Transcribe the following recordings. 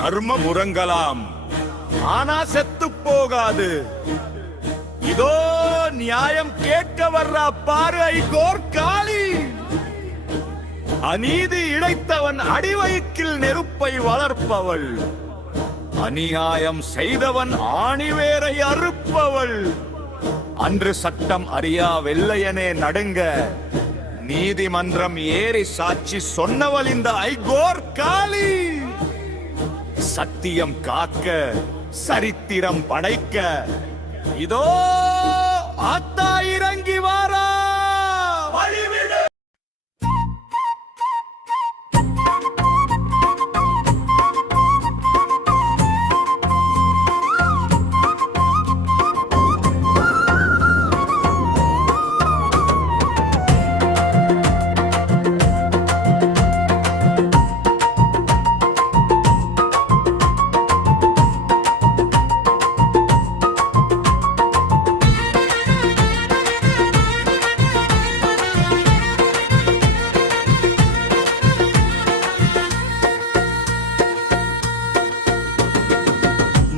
தர்மம் உறங்கலாம், ஆனா செத்து போகாது. இதோ நியாயம் கேட்க வர்ற பாரு ஐகோர் காளி. அநீதி இழைத்தவன் அடிவயிற்றில் நெருப்பை வளர்ப்பவள், அநியாயம் செய்தவன் ஆணிவேரை அறுப்பவள். அன்று சட்டம் அறியா வெள்ளையனே நடுங்க, நீதிமன்றம் ஏறி சாட்சி சொன்னவள் இந்த ஐகோர் காளி. சத்தியம் காக்க, சரித்திரம் படைக்க, இதோ ஆத்தா இறங்கி வாரா.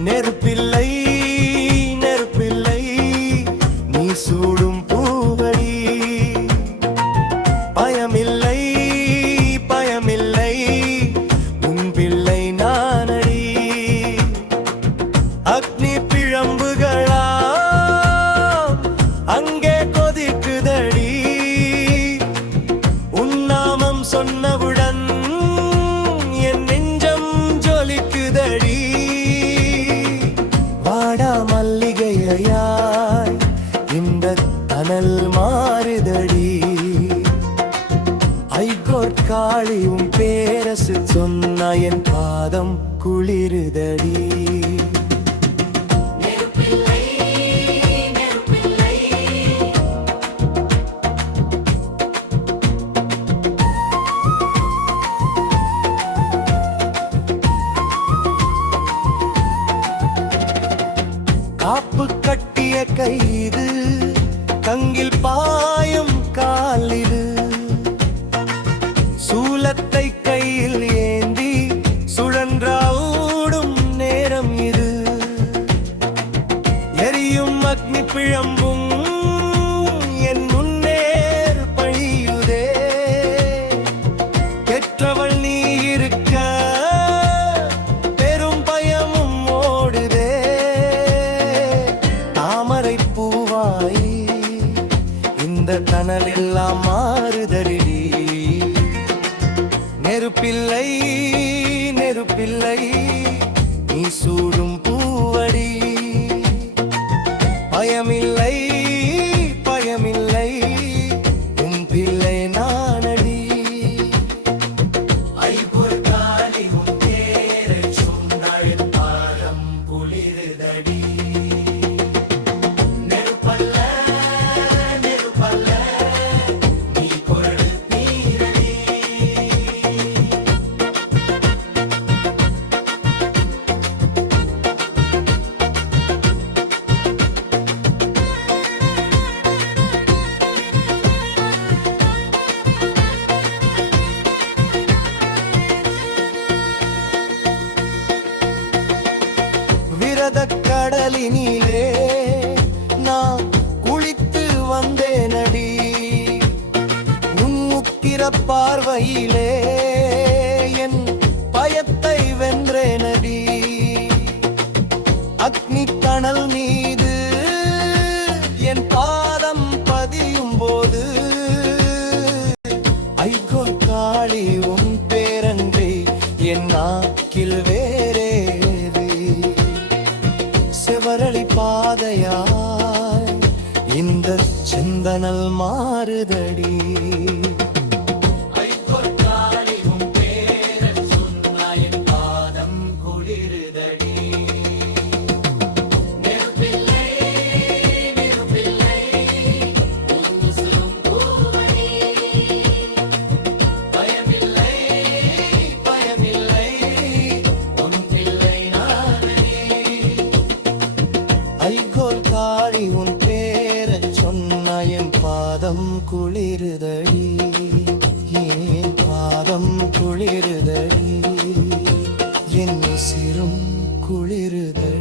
நெருப்பில்லை நெருப்பில்லை நீ சூடும் பூவடி, பயமில்லை பயமில்லை உன் பிள்ளை நானடி. அக்னி பிழம்புகளா அங்கே கொதிக்குதடி, உன் நாமம் சொன்னவுடன் என் நெஞ்சம் ஜொலிக்குதடி. மல்லிகையாய் இந்த தனல் மாறுதடி, ஐகோர் காளி உன் பேரசு சொன்ன என் பாதம் குளிருதடி. காப்பு கட்டிய கைது கங்கில் பாயும் காலிது, சூலத்தை கையில் ஏந்தி சுழன்றாடும் நேரம் இது. எரியும் அக்னி பிழம்பும் என் முன்னேர் பழியுதே, பெற்றவள் நீ இருக்க பெரும் பயமும் ஓடுதே. தாமரை பூவாய் இந்த தனல் எல்லாம் மாறுதடி, நெருப்பில்லை நெருப்பில்லை நீ சூடும் பூவடி, பயமில்லை பயமில்லை உன் பிள்ளை நானடி. ஐகோர் காளி உன் பேரைச் சொன்னால் என் பாதம் குளிருதடி. கடலினிலே நான் குளித்து வந்தேனடி, உன் முக்கிர பார்வையிலே என் பயத்தை வென்றேனடி. அக்னி கணல் மீது என் பாதம் பதியும் போது, ஐகோர் காளி உன் பேரன்றி என் நாக்கில் வேறேது. செவரளி பாதையாய் இந்த செந்தனல் மாறுதடி. குளிருதடி.